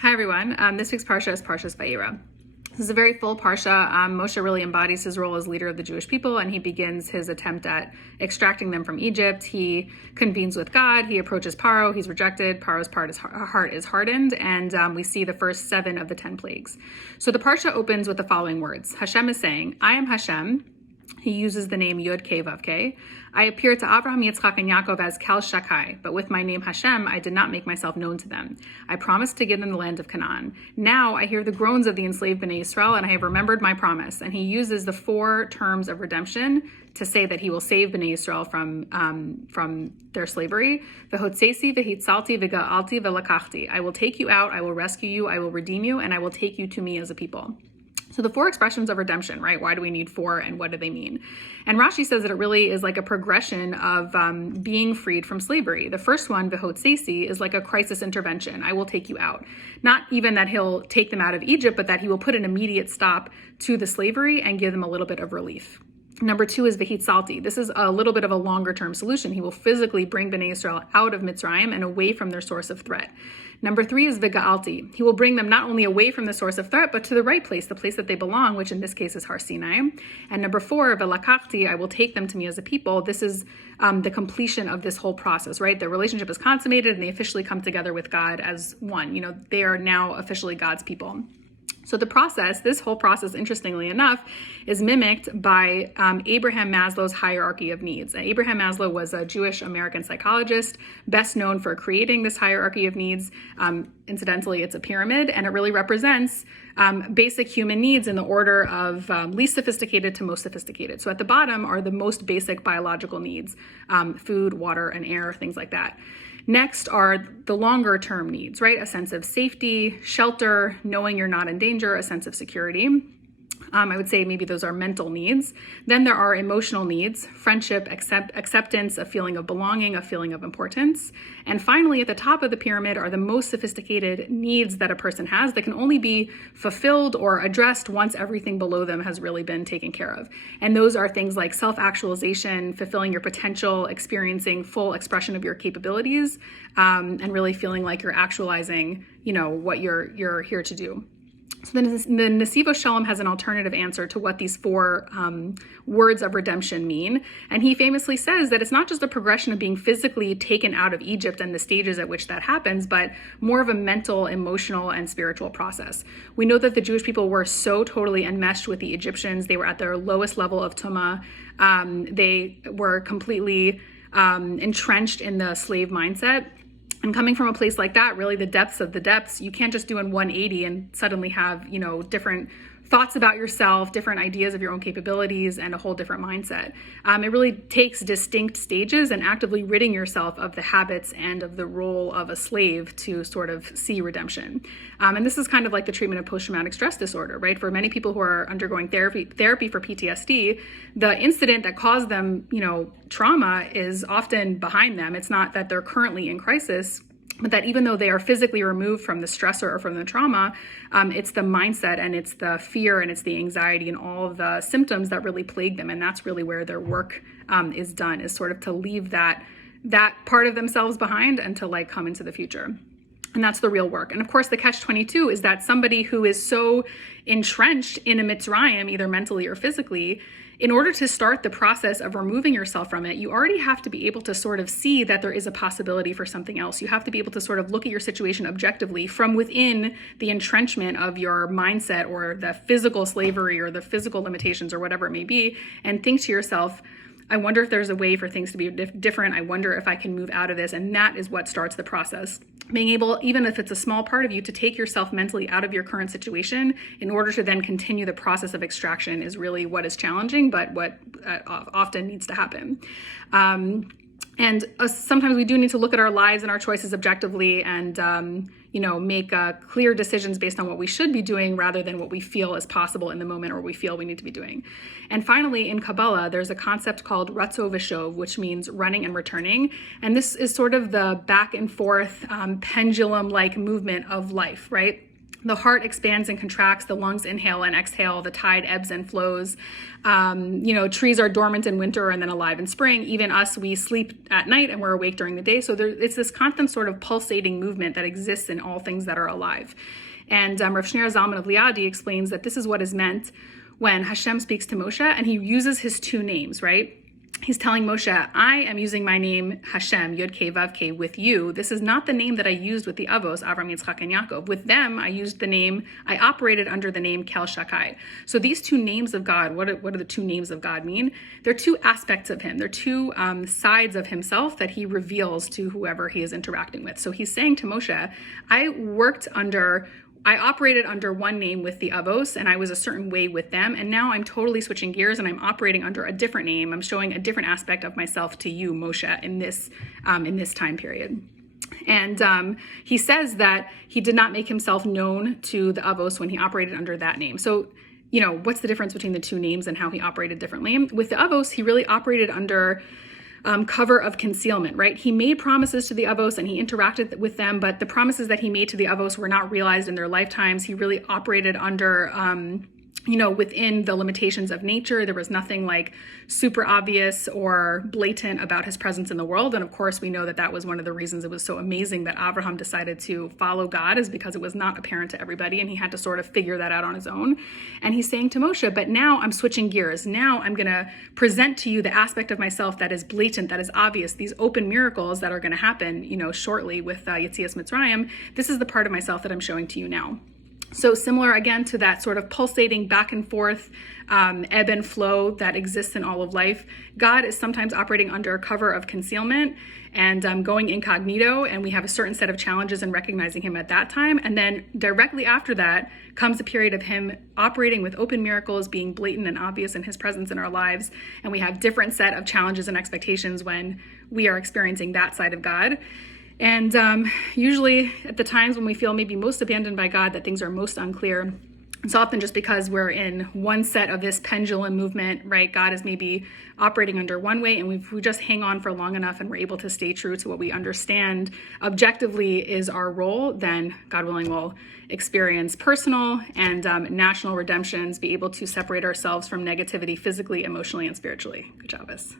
Hi everyone. This week's Parsha is Parshas Va'era. This is a very full Parsha. Moshe really embodies his role as leader of the Jewish people, and he begins his attempt at extracting them from Egypt. He convenes with God. He approaches Paro. He's rejected. Paro's heart is hardened, and we see the first 7 of the 10 plagues. So the Parsha opens with the following words. Hashem is saying, I am Hashem. He uses the name Yud Kei Vav Kei. I appeared to Avraham, Yitzchak, and Yaakov as Kel Shakai, but with my name Hashem, I did not make myself known to them. I promised to give them the land of Canaan. Now I hear the groans of the enslaved Bnei Yisrael, and I have remembered my promise. And he uses the 4 terms of redemption to say that he will save Bnei Yisrael from their slavery. V'hotzesi, v'hitzalti, v'ga'alti, v'lakachti. I will take you out, I will rescue you, I will redeem you, and I will take you to me as a people. So the 4 expressions of redemption, right? Why do we need 4 and what do they mean? And Rashi says that it really is like a progression of being freed from slavery. The first one, v'hotzesi, is like a crisis intervention. I will take you out. Not even that he'll take them out of Egypt, but that he will put an immediate stop to the slavery and give them a little bit of relief. Number 2 is v'hitzalti. This is a little bit of a longer term solution. He will physically bring Bnei Yisrael out of Mitzrayim and away from their source of threat. Number 3 is v'ga'alti. He will bring them not only away from the source of threat, but to the right place, the place that they belong, which in this case is Har Sinai. And number 4, v'lakachti, I will take them to me as a people. This is the completion of this whole process, right? Their relationship is consummated and they officially come together with God as one. You know, they are now officially God's people. So this whole process, interestingly enough, is mimicked by Abraham Maslow's hierarchy of needs. Abraham Maslow was a Jewish American psychologist, best known for creating this hierarchy of needs. Incidentally, it's a pyramid, and it really represents basic human needs in the order of least sophisticated to most sophisticated. So at the bottom are the most basic biological needs, food, water, and air, things like that. Next are the longer term needs, right? A sense of safety, shelter, knowing you're not in danger, a sense of security. I would say maybe those are mental needs. Then there are emotional needs, friendship, acceptance, a feeling of belonging, a feeling of importance. And finally, at the top of the pyramid are the most sophisticated needs that a person has that can only be fulfilled or addressed once everything below them has really been taken care of. And those are things like self-actualization, fulfilling your potential, experiencing full expression of your capabilities, and really feeling like you're actualizing, what you're here to do. So the Nesivo Shalom has an alternative answer to what these 4 words of redemption mean. And he famously says that it's not just a progression of being physically taken out of Egypt and the stages at which that happens, but more of a mental, emotional, and spiritual process. We know that the Jewish people were so totally enmeshed with the Egyptians. They were at their lowest level of Tumah. They were completely entrenched in the slave mindset. And coming from a place like that, really the depths of the depths, you can't just do an 180 and suddenly have, different thoughts about yourself, different ideas of your own capabilities, and a whole different mindset. It really takes distinct stages and actively ridding yourself of the habits and of the role of a slave to sort of see redemption. And this is kind of like the treatment of post-traumatic stress disorder, right? For many people who are undergoing therapy for PTSD, the incident that caused them, trauma is often behind them. It's not that they're currently in crisis, but that even though they are physically removed from the stressor or from the trauma, it's the mindset and it's the fear and it's the anxiety and all of the symptoms that really plague them. And that's really where their work is done, is sort of to leave that part of themselves behind and to come into the future. And that's the real work. And of course, the catch-22 is that somebody who is so entrenched in a Mitzrayim, either mentally or physically, in order to start the process of removing yourself from it, you already have to be able to sort of see that there is a possibility for something else. You have to be able to sort of look at your situation objectively from within the entrenchment of your mindset or the physical slavery or the physical limitations or whatever it may be, and think to yourself, I wonder if there's a way for things to be different. I wonder if I can move out of this. And that is what starts the process. Being able, even if it's a small part of you, to take yourself mentally out of your current situation in order to then continue the process of extraction is really what is challenging, but what often needs to happen. And sometimes we do need to look at our lives and our choices objectively and, make clear decisions based on what we should be doing rather than what we feel is possible in the moment or we feel we need to be doing. And finally, in Kabbalah, there's a concept called ratzo v'shov, which means running and returning. And this is sort of the back and forth pendulum-like movement of life, right? The heart expands and contracts, the lungs inhale and exhale, the tide ebbs and flows. Trees are dormant in winter and then alive in spring. Even us, we sleep at night and we're awake during the day. So it's this constant sort of pulsating movement that exists in all things that are alive. And Rav Shneur Zalman of Liadi explains that this is what is meant when Hashem speaks to Moshe and he uses his two names, right? He's telling Moshe, I am using my name Hashem, Yud Kei Vav Kei, with you. This is not the name that I used with the Avos, Avram, Yitzchak, and Yaakov. With them, I operated under the name Kel Shakai. So these two names of God, what do the two names of God mean? They're two aspects of him. They're two sides of himself that he reveals to whoever he is interacting with. So he's saying to Moshe, I operated under one name with the Avos, and I was a certain way with them, and now I'm totally switching gears, and I'm operating under a different name. I'm showing a different aspect of myself to you, Moshe, in this time period. And he says that he did not make himself known to the Avos when he operated under that name. So, what's the difference between the two names and how he operated differently? With the Avos, he really operated under cover of concealment, right? He made promises to the Avos and he interacted with them, but the promises that he made to the Avos were not realized in their lifetimes. He really operated under, within the limitations of nature. There was nothing like super obvious or blatant about his presence in the world. And of course, we know that that was one of the reasons it was so amazing that Abraham decided to follow God, is because it was not apparent to everybody and he had to sort of figure that out on his own. And he's saying to Moshe, but now I'm switching gears. Now I'm going to present to you the aspect of myself that is blatant, that is obvious, these open miracles that are going to happen, shortly with Yetzias Mitzrayim. This is the part of myself that I'm showing to you now. So similar again to that sort of pulsating back and forth ebb and flow that exists in all of life. God is sometimes operating under cover of concealment and going incognito, and we have a certain set of challenges in recognizing him at that time. And then directly after that comes a period of him operating with open miracles, being blatant and obvious in his presence in our lives. And we have different set of challenges and expectations when we are experiencing that side of God. And usually at the times when we feel maybe most abandoned by God, that things are most unclear, it's often just because we're in one set of this pendulum movement, right? God is maybe operating under one way, and we just hang on for long enough and we're able to stay true to what we understand objectively is our role, then God willing we'll experience personal and national redemptions, be able to separate ourselves from negativity physically, emotionally, and spiritually. Good job, us.